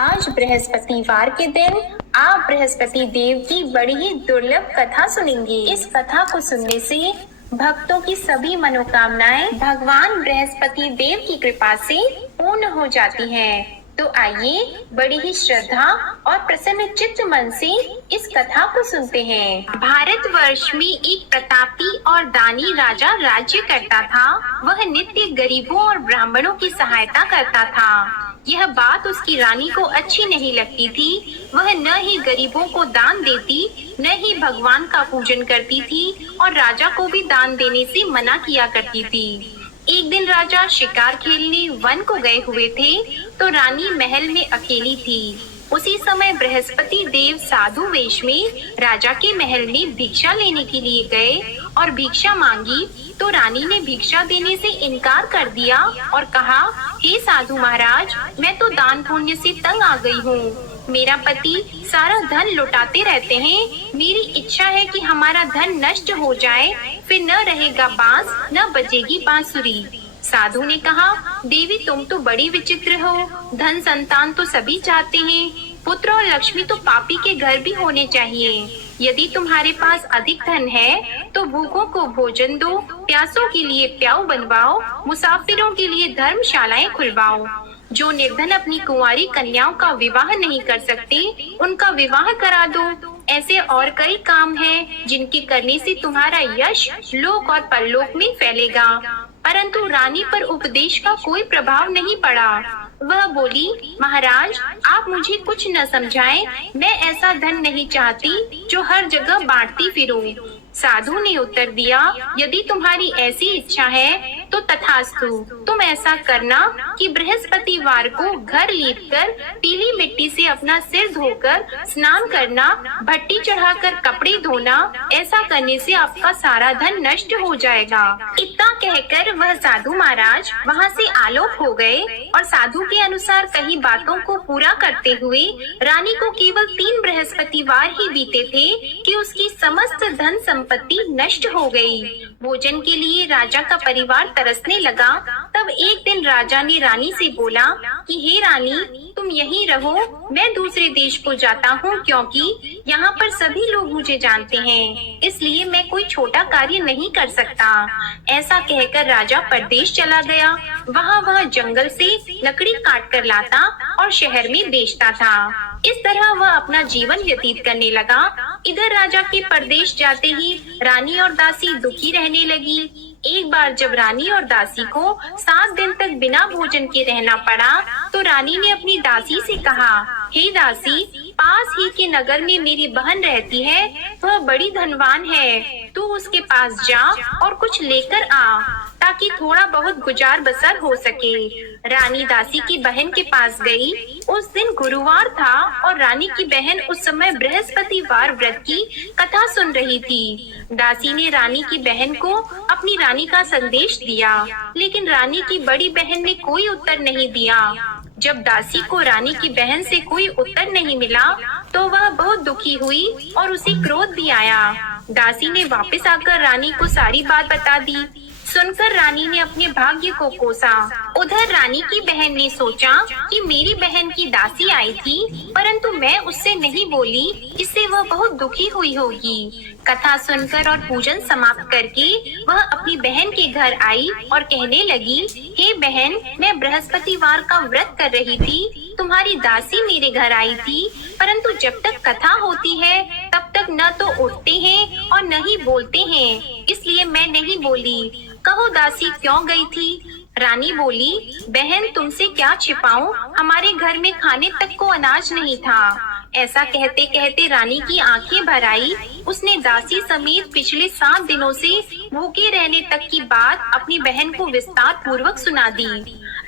आज बृहस्पतिवार के दिन आप बृहस्पति देव की बड़ी ही दुर्लभ कथा सुनेंगे। इस कथा को सुनने से भक्तों की सभी मनोकामनाएं भगवान बृहस्पति देव की कृपा से पूर्ण हो जाती हैं। तो आइए बड़ी ही श्रद्धा और प्रसन्न चित्त मन से इस कथा को सुनते हैं। भारतवर्ष में एक प्रतापी और दानी राजा राज्य करता था। वह नित्य गरीबों और ब्राह्मणों की सहायता करता था। यह बात उसकी रानी को अच्छी नहीं लगती थी। वह न ही गरीबों को दान देती, न ही भगवान का पूजन करती थी और राजा को भी दान देने से मना किया करती थी। एक दिन राजा शिकार खेलने वन को गए हुए थे तो रानी महल में अकेली थी। उसी समय बृहस्पति देव साधु वेश में राजा के महल में भिक्षा लेने के लिए गए और भिक्षा मांगी तो रानी ने भिक्षा देने से इनकार कर दिया और कहा, हे साधु महाराज, मैं तो दान पुण्य से तंग आ गई हूँ। मेरा पति सारा धन लुटाते रहते हैं। मेरी इच्छा है कि हमारा धन नष्ट हो जाए, फिर न रहेगा बांस न बजेगी बांसुरी। साधु ने कहा, देवी तुम तो बड़ी विचित्र हो। धन संतान तो सभी चाहते हैं, पुत्र और लक्ष्मी तो पापी के घर भी होने चाहिए। यदि तुम्हारे पास अधिक धन है तो भूखों को भोजन दो, प्यासों के लिए प्याऊ बनवाओ, मुसाफिरों के लिए धर्मशालाएं खुलवाओ। जो निर्धन अपनी कुंवारी कन्याओं का विवाह नहीं कर सकते, उनका विवाह करा दो। ऐसे और कई काम हैं जिनके करने से तुम्हारा यश लोक और परलोक में फैलेगा। परंतु रानी पर उपदेश का कोई प्रभाव नहीं पड़ा। वह बोली, महाराज आप मुझे कुछ न समझाएं, मैं ऐसा धन नहीं चाहती जो हर जगह बांटती फिरूं। साधु ने उत्तर दिया, यदि तुम्हारी ऐसी इच्छा है तो तथास्तु। तुम ऐसा करना कि बृहस्पतिवार को घर लीपकर पीली मिट्टी से अपना सिर धोकर स्नान करना, भट्टी चढ़ाकर कपड़े धोना। ऐसा करने से आपका सारा धन नष्ट हो जाएगा। इतना कहकर वह साधु महाराज वहाँ से आलोक हो गए और साधु के अनुसार कई बातों को पूरा करते हुए रानी को केवल 3 बृहस्पतिवार ही बीते थे कि उसकी समस्त धन संपत्ति नष्ट हो गई। भोजन के लिए राजा का परिवार तरसने लगा। तब एक दिन राजा ने रानी से बोला कि हे रानी, तुम यहीं रहो, मैं दूसरे देश को जाता हूँ क्योंकि यहाँ पर सभी लोग मुझे जानते हैं, इसलिए मैं कोई छोटा कार्य नहीं कर सकता। ऐसा कहकर राजा परदेश चला गया। वहाँ वह जंगल से लकड़ी काट कर लाता और शहर में बेचता था। इस तरह वह अपना जीवन व्यतीत करने लगा। इधर राजा के परदेश जाते ही रानी और दासी दुखी रहने लगी। एक बार जब रानी और दासी को 7 दिन तक बिना भोजन के रहना पड़ा तो रानी ने अपनी दासी से कहा, हे दासी, पास ही के नगर में मेरी बहन रहती है, वह बड़ी धनवान है। तू उसके पास जा और कुछ लेकर आ ताकि थोड़ा बहुत गुजार बसर हो सके। रानी दासी की बहन के पास गई। उस दिन गुरुवार था और रानी की बहन उस समय बृहस्पतिवार व्रत की कथा सुन रही थी। दासी ने रानी की बहन को अपनी रानी का संदेश दिया, लेकिन रानी की बड़ी बहन ने कोई उत्तर नहीं दिया। जब दासी को रानी की बहन से कोई उत्तर नहीं मिला तो वह बहुत दुखी हुई और उसे क्रोध भी आया। दासी ने वापस आकर रानी को सारी बात बता दी। सुनकर रानी ने अपने भाग्य को कोसा। उधर रानी की बहन ने सोचा कि मेरी बहन की दासी आई थी, परंतु मैं उससे नहीं बोली, इससे वह बहुत दुखी हुई होगी। कथा सुनकर और पूजन समाप्त करके वह अपनी बहन के घर आई और कहने लगी, हे बहन, मैं बृहस्पतिवार का व्रत कर रही थी, तुम्हारी दासी मेरे घर आई थी, परंतु जब तक कथा होती है तब तक न तो उठते हैं और न ही बोलते हैं, इसलिए मैं नहीं बोली। कहो दासी क्यों गई थी? रानी बोली, बहन तुमसे क्या छिपाऊं, हमारे घर में खाने तक को अनाज नहीं था। ऐसा कहते कहते रानी की आंखें भर आई। उसने दासी समेत पिछले 7 दिनों से भूखे रहने तक की बात अपनी बहन को विस्तार पूर्वक सुना दी।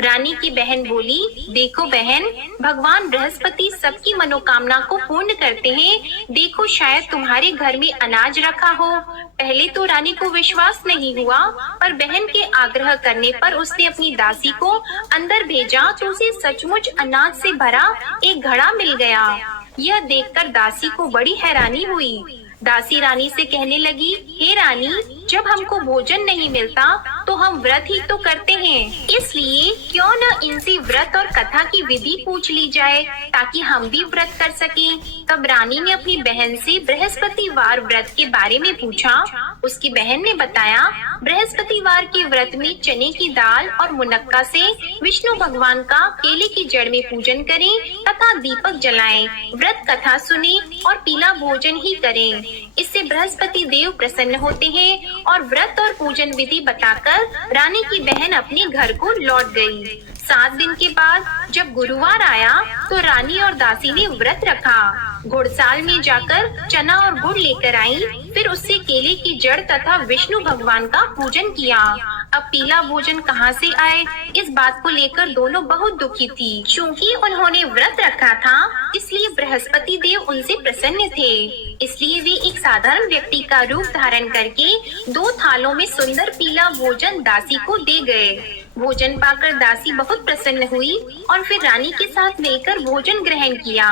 रानी की बहन बोली, देखो बहन, भगवान बृहस्पति सबकी मनोकामना को पूर्ण करते हैं। देखो शायद तुम्हारे घर में अनाज रखा हो। पहले तो रानी को विश्वास नहीं हुआ, पर बहन के आग्रह करने पर उसने अपनी दासी को अंदर भेजा तो उसे सचमुच अनाज से भरा एक घड़ा मिल गया। यह देखकर दासी को बड़ी हैरानी हुई। दासी रानी से कहने लगी, हे रानी, जब हमको भोजन नहीं मिलता तो हम व्रत ही तो करते हैं, इसलिए क्यों न इनसे व्रत और कथा की विधि पूछ ली जाए ताकि हम भी व्रत कर सकें। तब रानी ने अपनी बहन से बृहस्पतिवार व्रत के बारे में पूछा। उसकी बहन ने बताया, बृहस्पतिवार के व्रत में चने की दाल और मुनक्का से विष्णु भगवान का केले की जड़ में पूजन करें तथा दीपक जलाएं, व्रत कथा सुने और पीला भोजन ही करें। इससे बृहस्पति देव प्रसन्न होते हैं। और व्रत और पूजन विधि बताकर रानी की बहन अपने घर को लौट गई। 7 दिन के बाद जब गुरुवार आया तो रानी और दासी ने व्रत रखा। घुड़साल में जाकर चना और गुड़ लेकर आई, फिर उससे केले की जड़ तथा विष्णु भगवान का पूजन किया। अब पीला भोजन कहाँ से आए, इस बात को लेकर दोनों बहुत दुखी थी। चूँकि उन्होंने व्रत रखा था, इसलिए बृहस्पति देव उनसे प्रसन्न थे। इसलिए वे एक साधारण व्यक्ति का रूप धारण करके 2 थालों में सुंदर पीला भोजन दासी को दे गए। भोजन पाकर दासी बहुत प्रसन्न हुई और फिर रानी के साथ मिलकर भोजन ग्रहण किया।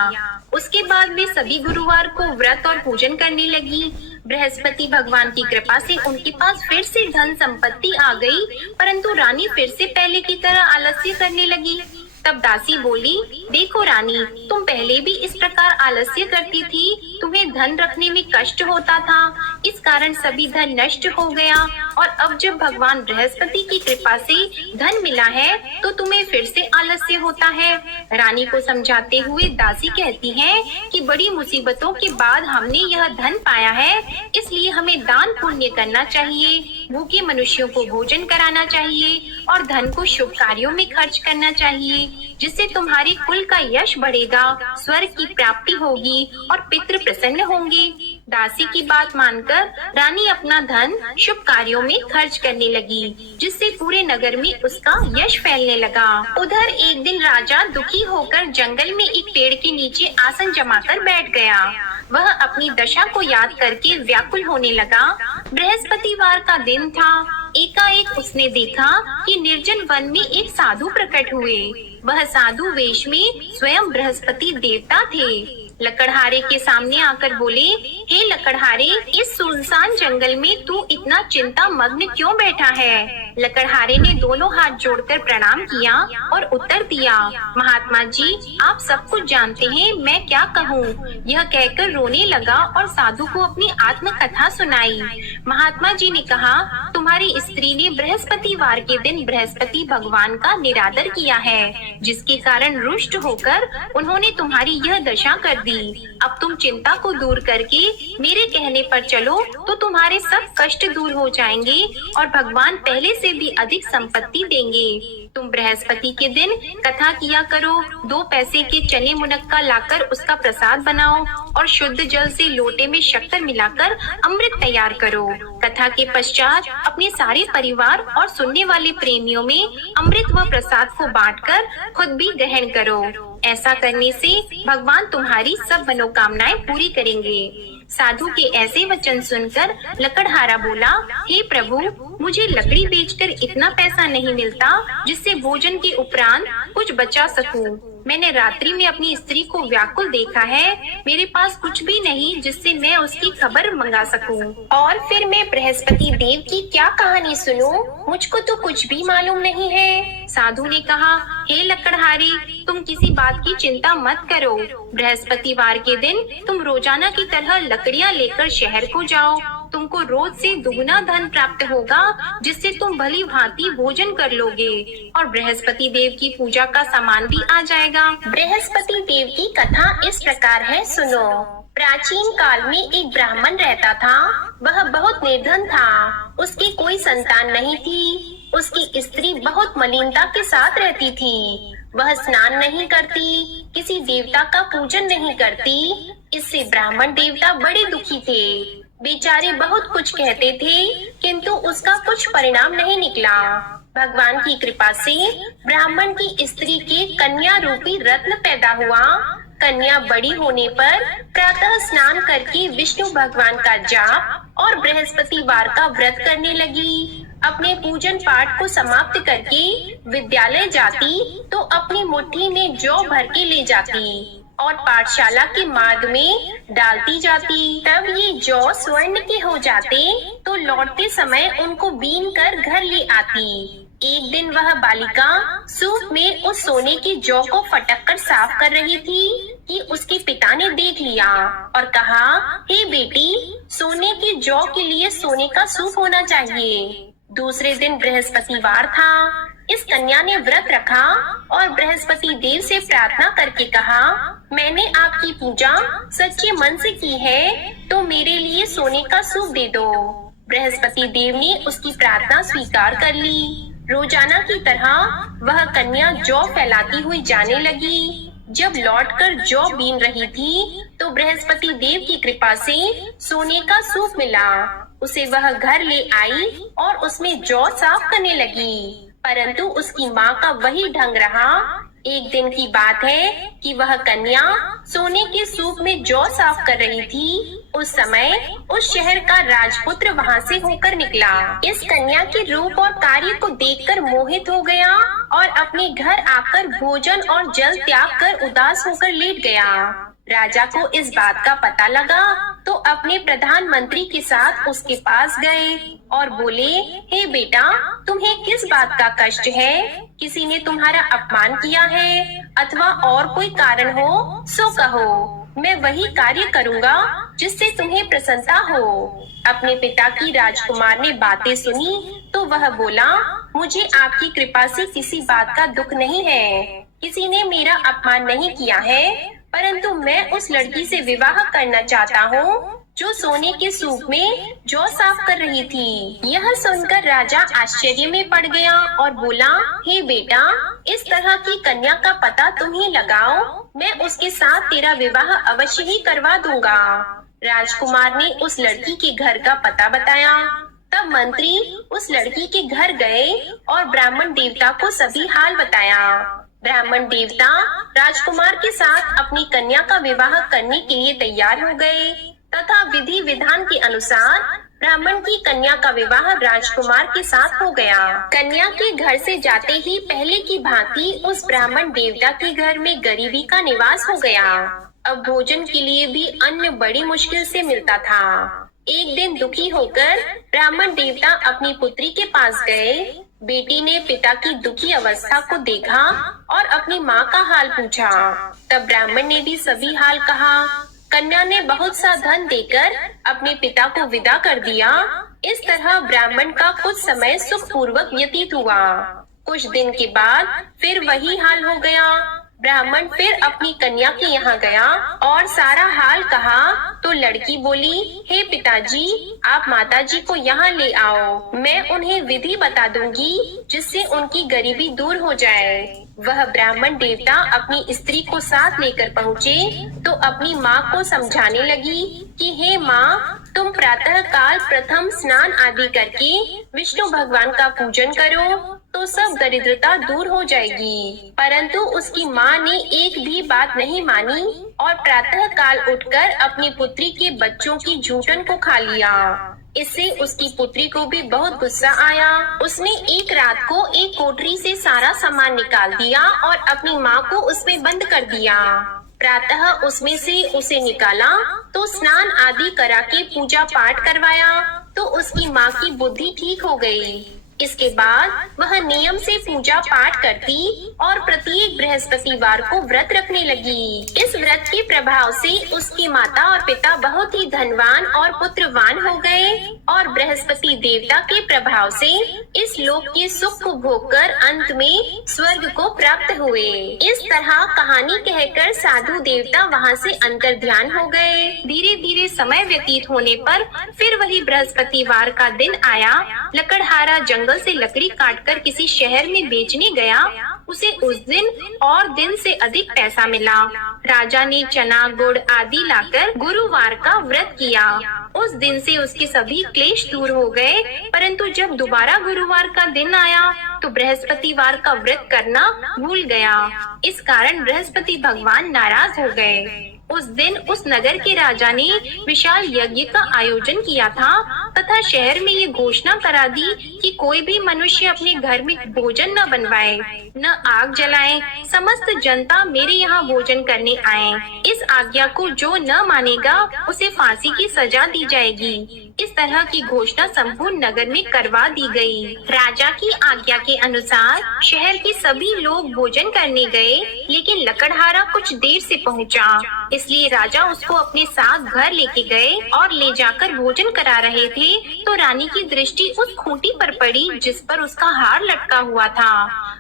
उसके बाद वे सभी गुरुवार को व्रत और पूजन करने लगी। बृहस्पति भगवान की कृपा से उनके पास फिर से धन संपत्ति आ गई, परंतु रानी फिर से पहले की तरह आलस्य करने लगी। तब दासी बोली, देखो रानी, तुम पहले भी इस प्रकार आलस्य करती थी, तुम्हें धन रखने में कष्ट होता था, इस कारण सभी धन नष्ट हो गया, और अब जब भगवान बृहस्पति की कृपा से धन मिला है तो तुम्हें फिर से आलस्य होता है। रानी को समझाते हुए दासी कहती है कि बड़ी मुसीबतों के बाद हमने यह धन पाया है, इसलिए हमें दान पुण्य करना चाहिए, भूखे मनुष्यों को भोजन कराना चाहिए और धन को शुभ कार्यों में खर्च करना चाहिए, जिससे तुम्हारे कुल का यश बढ़ेगा, स्वर्ग की प्राप्ति होगी और पितृ प्रसन्न होंगे। दासी की बात मानकर रानी अपना धन शुभ कार्यों में खर्च करने लगी, जिससे पूरे नगर में उसका यश फैलने लगा। उधर एक दिन राजा दुखी होकर जंगल में एक पेड़ के नीचे आसन जमाकर बैठ गया। वह अपनी दशा को याद करके व्याकुल होने लगा। बृहस्पतिवार का दिन था। एकाएक उसने देखा कि निर्जन वन में एक साधु प्रकट हुए। वह साधु वेश में स्वयं बृहस्पति देवता थे। लकड़हारे के सामने आकर बोले, हे लकड़हारे, इस सुनसान जंगल में तू इतना चिंता मग्न क्यों बैठा है? लकड़हारे ने दोनों हाथ जोड़कर प्रणाम किया और उत्तर दिया, महात्मा जी, आप सब कुछ जानते हैं, मैं क्या कहूँ। यह कहकर रोने लगा और साधु को अपनी आत्म कथा सुनाई। महात्मा जी ने कहा, तुम्हारी स्त्री ने बृहस्पतिवार के दिन बृहस्पति भगवान का निरादर किया है, जिसके कारण रुष्ट होकर उन्होंने तुम्हारी यह दशा कर दी। अब तुम चिंता को दूर करके मेरे कहने पर चलो तो तुम्हारे सब कष्ट दूर हो जाएंगे और भगवान पहले से भी अधिक संपत्ति देंगे। तुम बृहस्पति के दिन कथा किया करो, 2 पैसे के चने मुनक्का लाकर उसका प्रसाद बनाओ और शुद्ध जल से लोटे में शक्कर मिलाकर अमृत तैयार करो। कथा के पश्चात अपने सारे परिवार और सुनने वाले प्रेमियों में अमृत व प्रसाद को बांटकर खुद भी ग्रहण करो। ऐसा करने से भगवान तुम्हारी सब मनोकामनाएं पूरी करेंगे। साधु के ऐसे वचन सुनकर लकड़हारा बोला, हे प्रभु, मुझे लकड़ी बेचकर इतना पैसा नहीं मिलता जिससे भोजन के उपरांत कुछ बचा सकूं। मैंने रात्रि में अपनी स्त्री को व्याकुल देखा है, मेरे पास कुछ भी नहीं जिससे मैं उसकी खबर मंगा सकूं। और फिर मैं बृहस्पति देव की क्या कहानी सुनूं? मुझको तो कुछ भी मालूम नहीं है। साधु ने कहा, हे लकड़हारी, तुम किसी बात की चिंता मत करो। बृहस्पतिवार के दिन तुम रोजाना की तरह लकड़ियाँ लेकर शहर को जाओ। तुमको रोज से दुगना धन प्राप्त होगा, जिससे तुम भली भांति भोजन कर लोगे और बृहस्पति देव की पूजा का सामान भी आ जाएगा। बृहस्पति देव की कथा इस प्रकार है, सुनो। प्राचीन काल में एक ब्राह्मण रहता था। वह बहुत निर्धन था। उसकी कोई संतान नहीं थी। उसकी स्त्री बहुत मलिनता के साथ रहती थी। वह स्नान नहीं करती, किसी देवता का पूजन नहीं करती। इससे ब्राह्मण देवता बड़े दुखी थे। बेचारे बहुत कुछ कहते थे, किंतु उसका कुछ परिणाम नहीं निकला। भगवान की कृपा से ब्राह्मण की स्त्री के कन्या रूपी रत्न पैदा हुआ। कन्या बड़ी होने पर प्रातः स्नान करके विष्णु भगवान का जाप और बृहस्पतिवार का व्रत करने लगी। अपने पूजन पाठ को समाप्त करके विद्यालय जाती तो अपनी मुट्ठी में जौ भर के ले जाती और पाठशाला के मार्ग में डालती जाती। तब ये जौ स्वर्ण के हो जाते तो लौटते समय उनको बीन कर घर ले आती। एक दिन वह बालिका सूप में उस सोने की जौ को फटक कर साफ कर रही थी कि उसके पिता ने देख लिया और कहा, हे बेटी, सोने की जौ के लिए सोने का सूप होना चाहिए। दूसरे दिन बृहस्पतिवार था। इस कन्या ने व्रत रखा और बृहस्पति देव से प्रार्थना करके कहा, मैंने आपकी पूजा सच्चे मन से की है तो मेरे लिए सोने का सूप दे दो। बृहस्पति देव ने उसकी प्रार्थना स्वीकार कर ली। रोजाना की तरह वह कन्या जौ फैलाती हुई जाने लगी। जब लौटकर जौ बीन रही थी तो बृहस्पति देव की कृपा से सोने का सूप मिला। उसे वह घर ले आई और उसमें जौ साफ करने लगी, परंतु उसकी माँ का वही ढंग रहा। एक दिन की बात है कि वह कन्या सोने के सूप में जौ साफ कर रही थी। उस समय उस शहर का राजपुत्र वहाँ से होकर निकला। इस कन्या के रूप और कार्य को देखकर मोहित हो गया और अपने घर आकर भोजन और जल त्याग कर उदास होकर लेट गया। राजा को इस बात का पता लगा तो अपने प्रधानमंत्री के साथ उसके पास गए और बोले, हे बेटा, तुम्हें किस बात का कष्ट है? किसी ने तुम्हारा अपमान किया है अथवा और कोई कारण हो सो कहो, मैं वही कार्य करूँगा जिससे तुम्हें प्रसन्नता हो। अपने पिता की राजकुमार ने बातें सुनी तो वह बोला, मुझे आपकी कृपा से किसी बात का दुख नहीं है। किसी ने मेरा अपमान नहीं किया है, परंतु मैं उस लड़की से विवाह करना चाहता हूँ जो सोने के सूप में जौ साफ कर रही थी। यह सुनकर राजा आश्चर्य में पड़ गया और बोला, हे बेटा, इस तरह की कन्या का पता तुम ही लगाओ, मैं उसके साथ तेरा विवाह अवश्य ही करवा दूंगा। राजकुमार ने उस लड़की के घर का पता बताया। तब मंत्री उस लड़की के घर गए और ब्राह्मण देवता को सभी हाल बताया। ब्राह्मण देवता राजकुमार के साथ अपनी कन्या का विवाह करने के लिए तैयार हो गए तथा विधि विधान के अनुसार ब्राह्मण की कन्या का विवाह राजकुमार के साथ हो गया। कन्या के घर से जाते ही पहले की भांति उस ब्राह्मण देवता के घर में गरीबी का निवास हो गया। अब भोजन के लिए भी अन्न बड़ी मुश्किल से मिलता था। एक दिन दुखी होकर ब्राह्मण देवता अपनी पुत्री के पास गए। बेटी ने पिता की दुखी अवस्था को देखा और अपनी माँ का हाल पूछा। तब ब्राह्मण ने भी सभी हाल कहा। कन्या ने बहुत सा धन देकर अपने पिता को विदा कर दिया। इस तरह ब्राह्मण का कुछ समय सुखपूर्वक व्यतीत हुआ। कुछ दिन के बाद फिर वही हाल हो गया। ब्राह्मण फिर अपनी कन्या के यहाँ गया और सारा हाल कहा तो लड़की बोली, हे पिताजी, आप माताजी को यहाँ ले आओ, मैं उन्हें विधि बता दूंगी जिससे उनकी गरीबी दूर हो जाए। वह ब्राह्मण देवता अपनी स्त्री को साथ लेकर पहुँचे तो अपनी माँ को समझाने लगी कि हे माँ, तुम प्रातः काल प्रथम स्नान आदि करके विष्णु भगवान का पूजन करो तो सब दरिद्रता दूर हो जाएगी। परंतु उसकी माँ ने एक भी बात नहीं मानी और प्रातः काल उठकर अपनी पुत्री के बच्चों की जूठन को खा लिया। इससे उसकी पुत्री को भी बहुत गुस्सा आया। उसने एक रात को एक कोठरी से सारा सामान निकाल दिया और अपनी माँ को उसमें बंद कर दिया। प्रातः उसमें से उसे निकाला तो स्नान आदि करा के पूजा पाठ करवाया तो उसकी माँ की बुद्धि ठीक हो गई। इसके बाद वह नियम से पूजा पाठ करती और प्रत्येक बृहस्पतिवार को व्रत रखने लगी। इस व्रत के प्रभाव से उसकी माता और पिता बहुत ही धनवान और पुत्रवान हो गए और बृहस्पति देवता के प्रभाव से इस लोक के सुख को भोगकर अंत में स्वर्ग को प्राप्त हुए। इस तरह कहानी कहकर साधु देवता वहाँ से अंतर ध्यान हो गए। धीरे धीरे समय व्यतीत होने पर फिर वही बृहस्पतिवार का दिन आया। लकड़हारा जंगल से लकड़ी काटकर किसी शहर में बेचने गया। उसे उस दिन और दिन से अधिक पैसा मिला। राजा ने चना गुड़ आदि लाकर गुरुवार का व्रत किया। उस दिन से उसके सभी क्लेश दूर हो गए। परंतु जब दोबारा गुरुवार का दिन आया तो बृहस्पतिवार का व्रत करना भूल गया। इस कारण बृहस्पति भगवान नाराज हो गए। उस दिन उस नगर के राजा ने विशाल यज्ञ का आयोजन किया था तथा शहर में ये घोषणा करा दी कि कोई भी मनुष्य अपने घर में भोजन न बनवाए, न आग जलाए। समस्त जनता मेरे यहाँ भोजन करने आए। इस आज्ञा को जो न मानेगा उसे फांसी की सजा दी जाएगी। इस तरह की घोषणा संपूर्ण नगर में करवा दी गई। राजा की आज्ञा के अनुसार शहर के सभी लोग भोजन करने गए, लेकिन लकड़हारा कुछ देर से पहुंचा, इसलिए राजा उसको अपने साथ घर लेके गए और ले जाकर भोजन करा रहे थे तो रानी की दृष्टि उस खूंटी पर पड़ी जिस पर उसका हार लटका हुआ था।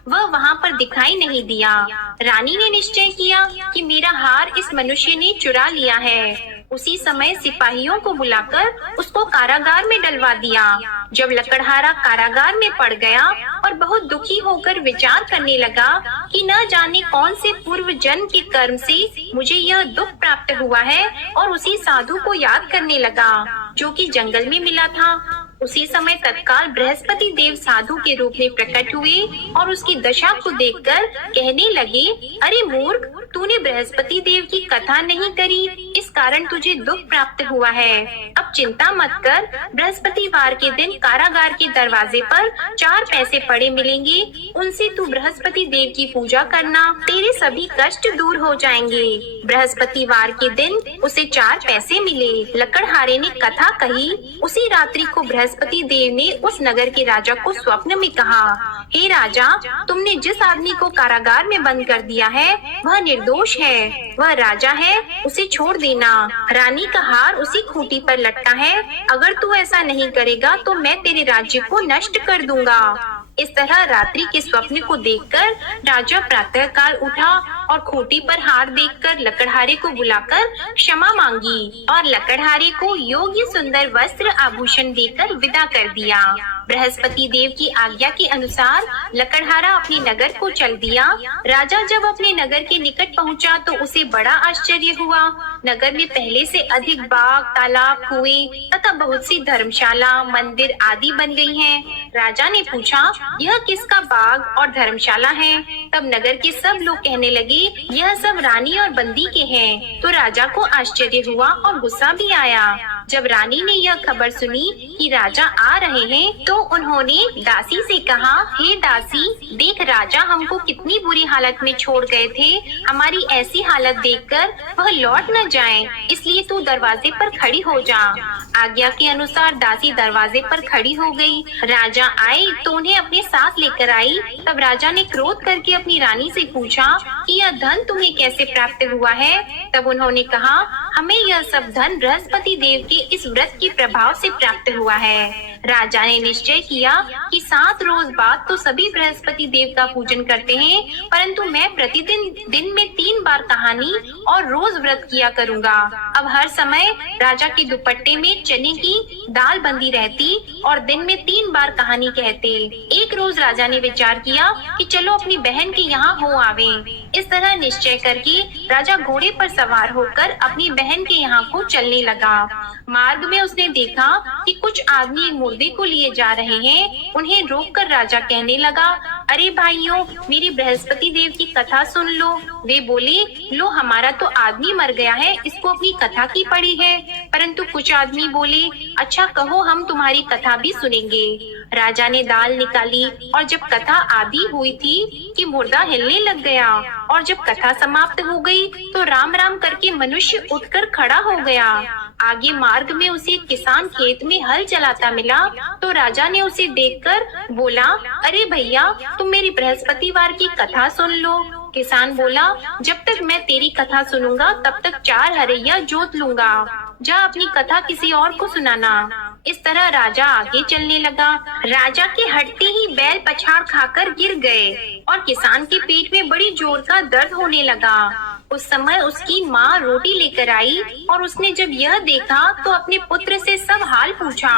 वह वहाँ पर दिखाई नहीं दिया। रानी ने निश्चय किया कि मेरा हार इस मनुष्य ने चुरा लिया है। उसी समय सिपाहियों को बुलाकर उसको कारागार में डलवा दिया। जब लकड़हारा कारागार में पड़ गया और बहुत दुखी होकर विचार करने लगा कि न जाने कौन से पूर्व जन्म के कर्म से मुझे यह दुख प्राप्त हुआ है, और उसी साधु को याद करने लगा जो कि जंगल में मिला था। उसी समय तत्काल बृहस्पति देव साधु के रूप में प्रकट हुए और उसकी दशा को देखकर कहने लगे, अरे मूर्ख, तूने बृहस्पति देव की कथा नहीं करी, इस कारण तुझे दुख प्राप्त हुआ है। अब चिंता मत कर, बृहस्पतिवार के दिन कारागार के दरवाजे पर 4 पैसे पड़े मिलेंगे, उनसे तू बृहस्पति देव की पूजा करना, तेरे सभी कष्ट दूर हो जाएंगे। बृहस्पतिवार के दिन उसे 4 पैसे मिले। लकड़हारे ने कथा कही। उसी रात्रि को बृहस्पति देव ने उस नगर के राजा को स्वप्न में कहा, हे राजा, तुमने जिस आदमी को कारागार में बंद कर दिया है वह निर्दोष है, वह राजा है, उसे छोड़ देना। रानी का हार उसी खूंटी पर लटका है, अगर तू ऐसा नहीं करेगा तो मैं तेरे राज्य को नष्ट कर दूंगा। इस तरह रात्रि के स्वप्न को देखकर राजा प्रातः काल उठा और खूंटी पर हार देखकर लकड़हारे को बुलाकर क्षमा मांगी और लकड़हारे को योग्य सुंदर वस्त्र आभूषण देकर विदा कर दिया। बृहस्पति देव की आज्ञा के अनुसार लकड़हारा अपने नगर को चल दिया। राजा जब अपने नगर के निकट पहुंचा तो उसे बड़ा आश्चर्य हुआ। नगर में पहले से अधिक बाग, तालाब, कुएं तथा बहुत सी धर्मशाला, मंदिर आदि बन गई हैं। राजा ने पूछा, यह किसका बाग और धर्मशाला है? तब नगर के सब लोग कहने लगे, यह सब रानी और बंदी के हैं। तो राजा को आश्चर्य हुआ और गुस्सा भी आया। जब रानी ने यह खबर सुनी कि राजा आ रहे हैं तो उन्होंने दासी से कहा, हे दासी, देख राजा हमको कितनी बुरी हालत में छोड़ गए थे, हमारी ऐसी हालत देखकर वह लौट न जाएं, इसलिए तू दरवाजे पर खड़ी हो जा। आज्ञा के अनुसार दासी दरवाजे पर खड़ी हो गई। राजा आए तो उन्हें अपने साथ लेकर आई। तब राजा ने क्रोध करके अपनी रानी से पूछा कि यह धन तुम्हें कैसे प्राप्त हुआ है? तब उन्होंने कहा, हमें यह सब धन बृहस्पति देव के इस व्रत के प्रभाव से प्राप्त हुआ है। राजा ने निश्चय किया कि 7 रोज बाद तो सभी बृहस्पति देव का पूजन करते हैं, परंतु मैं प्रतिदिन दिन में 3 बार कहानी और रोज व्रत किया करूंगा। अब हर समय राजा के दुपट्टे में चने की दाल बंधी रहती और दिन में 3 बार कहानी कहते। एक रोज राजा ने विचार किया कि चलो अपनी बहन के यहाँ हो आवे। इस तरह निश्चय करके राजा घोड़े पर सवार होकर अपनी बहन के यहाँ को चलने लगा। मार्ग में उसने देखा कि कुछ आदमी एक मुर्दे को लिए जा रहे हैं। उन्हें रोककर राजा कहने लगा, अरे भाइयों, मेरी बृहस्पति देव की कथा सुन लो। वे बोले, लो हमारा तो आदमी मर गया है, इसको अपनी कथा की पड़ी है। परंतु कुछ आदमी बोले, अच्छा कहो, हम तुम्हारी कथा भी सुनेंगे। राजा ने दाल निकाली और जब कथा आदि हुई थी कि मुर्दा हिलने लग गया, और जब कथा समाप्त हो गई तो राम राम करके मनुष्य उठकर खड़ा हो गया। आगे मार्ग में उसे एक किसान खेत में हल चलाता मिला तो राजा ने उसे देखकर बोला, अरे भैया, तुम मेरी बृहस्पतिवार की कथा सुन लो। किसान बोला, जब तक मैं तेरी कथा सुनूंगा तब तक 4 हरैया जोत लूंगा, जा अपनी कथा किसी और को सुनाना। इस तरह राजा आगे चलने लगा। राजा के हटते ही बैल पछाड़ खाकर गिर गए और किसान के पेट में बड़ी जोर का दर्द होने लगा। उस समय उसकी माँ रोटी लेकर आई और उसने जब यह देखा तो अपने पुत्र से सब हाल पूछा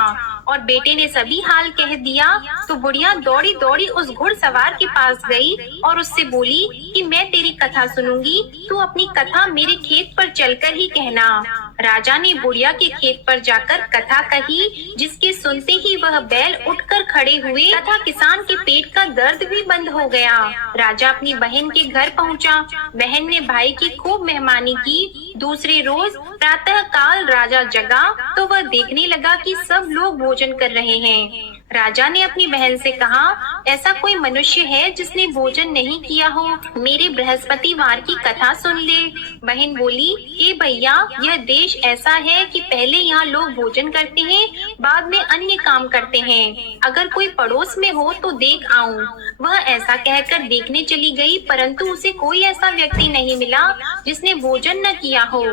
और बेटे ने सभी हाल कह दिया। तो बुढ़िया दौड़ी दौड़ी उस घुड़सवार के पास गई और उससे बोली कि मैं तेरी कथा सुनूंगी, तू अपनी कथा मेरे खेत पर चलकर ही कहना। राजा ने बुढ़िया के खेत पर जाकर कथा कही, जिसके सुनते ही वह बैल उठकर खड़े हुए तथा किसान के पेट का दर्द भी बंद हो गया। राजा अपनी बहन के घर पहुंचा। बहन ने भाई की खूब मेहमानी की। दूसरे रोज प्रातः काल राजा जगा तो वह देखने लगा कि सब लोग भोजन कर रहे हैं। राजा ने अपनी बहन से कहा, ऐसा कोई मनुष्य है जिसने भोजन नहीं किया हो? मेरे बृहस्पतिवार की कथा सुन ले। बहन बोली, हे भैया, यह देश ऐसा है कि पहले यहाँ लोग भोजन करते हैं, बाद में अन्य काम करते हैं। अगर कोई पड़ोस में हो तो देख आऊं। वह ऐसा कहकर देखने चली गई, परंतु उसे कोई ऐसा व्यक्ति नहीं मिला जिसने भोजन न किया हो।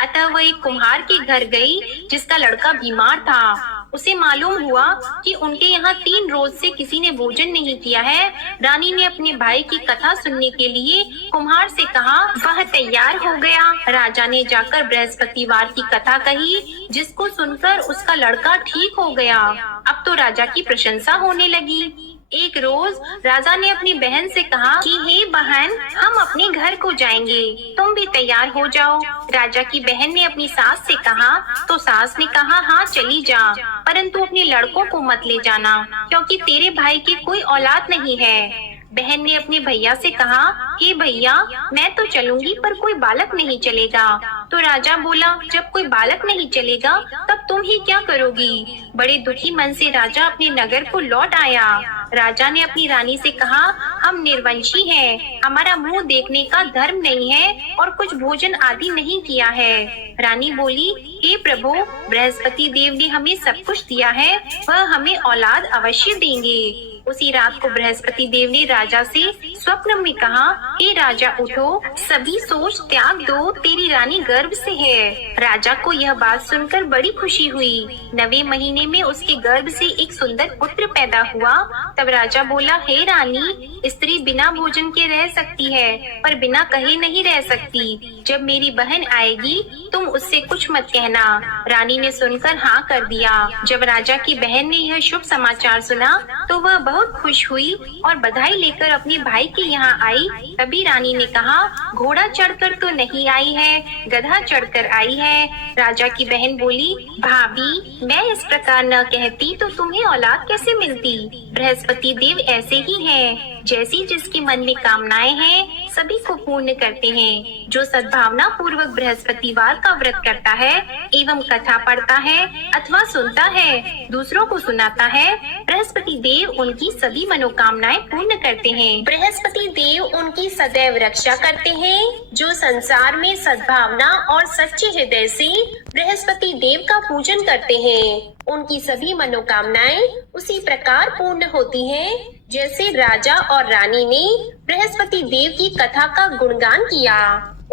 अतः वह एक कुम्हार के घर गई, जिसका लड़का बीमार था। उसे मालूम हुआ कि उनके यहाँ 3 रोज से किसी ने भोजन नहीं किया है। रानी ने अपने भाई की कथा सुनने के लिए कुम्हार से कहा, वह तैयार हो गया। राजा ने जाकर बृहस्पतिवार की कथा कही, जिसको सुनकर उसका लड़का ठीक हो गया। अब तो राजा की प्रशंसा होने लगी। एक रोज राजा ने अपनी बहन से कहा कि हे बहन, हम अपने घर को जाएंगे, तुम भी तैयार हो जाओ। राजा की बहन ने अपनी सास से कहा तो सास ने कहा, हाँ चली जा, परंतु अपने लड़कों को मत ले जाना, क्योंकि तेरे भाई की कोई औलाद नहीं है। बहन ने अपने भैया से कहा, हे भैया, मैं तो चलूंगी पर कोई बालक नहीं चलेगा। तो राजा बोला, जब कोई बालक नहीं चलेगा तब तुम ही क्या करोगी? बड़े दुखी मन से राजा अपने नगर को लौट आया। राजा ने अपनी रानी से कहा, हम निर्वंशी हैं, हमारा मुंह देखने का धर्म नहीं है और कुछ भोजन आदि नहीं किया है। रानी बोली, हे प्रभु, बृहस्पति देव ने हमें सब कुछ दिया है, वह हमें औलाद अवश्य देंगे। उसी रात को बृहस्पति देव ने राजा से स्वप्न में कहा, हे राजा उठो, सभी सोच त्याग दो, तेरी रानी गर्भ से है। राजा को यह बात सुनकर बड़ी खुशी हुई। 9वें महीने में उसके गर्भ से एक सुंदर पुत्र पैदा हुआ। तब राजा बोला, हे रानी, स्त्री बिना भोजन के रह सकती है, पर बिना कहे नहीं रह सकती। जब मेरी बहन आएगी तुम उससे कुछ मत कहना। रानी ने सुनकर हाँ कर दिया। जब राजा की बहन ने यह शुभ समाचार सुना तो वह बहुत खुश हुई और बधाई लेकर अपने भाई के यहाँ आई। तभी रानी ने कहा, घोड़ा चढ़कर तो नहीं आई है, गधा चढ़कर आई है। राजा की बहन बोली, भाभी, मैं इस प्रकार न कहती तो तुम्हें औलाद कैसे मिलती? बृहस्पति देव ऐसे ही हैं, जैसी जिसके मन में कामनाएं हैं सभी को पूर्ण करते हैं। जो सद्भावना पूर्वक बृहस्पतिवार का व्रत करता है एवं कथा पढ़ता है अथवा सुनता है, दूसरों को सुनाता है, बृहस्पति देव उनकी सभी मनोकामनाएं पूर्ण करते हैं। बृहस्पति देव उनकी सदैव रक्षा करते हैं। जो संसार में सद्भावना और सच्चे हृदय से बृहस्पति देव का पूजन करते हैं, उनकी सभी मनोकामनाएं उसी प्रकार पूर्ण होती हैं, जैसे राजा और रानी ने बृहस्पति देव की कथा का गुणगान किया।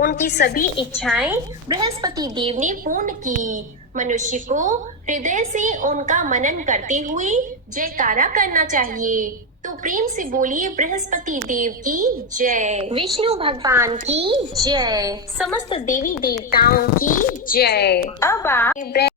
उनकी सभी इच्छाएं बृहस्पति देव ने पूर्ण की। मनुष्य को हृदय से उनका मनन करते हुए जयकारा करना चाहिए। तो प्रेम से बोलिए, बृहस्पति देव की जय, विष्णु भगवान की जय, समस्त देवी देवताओं की जय। अब आप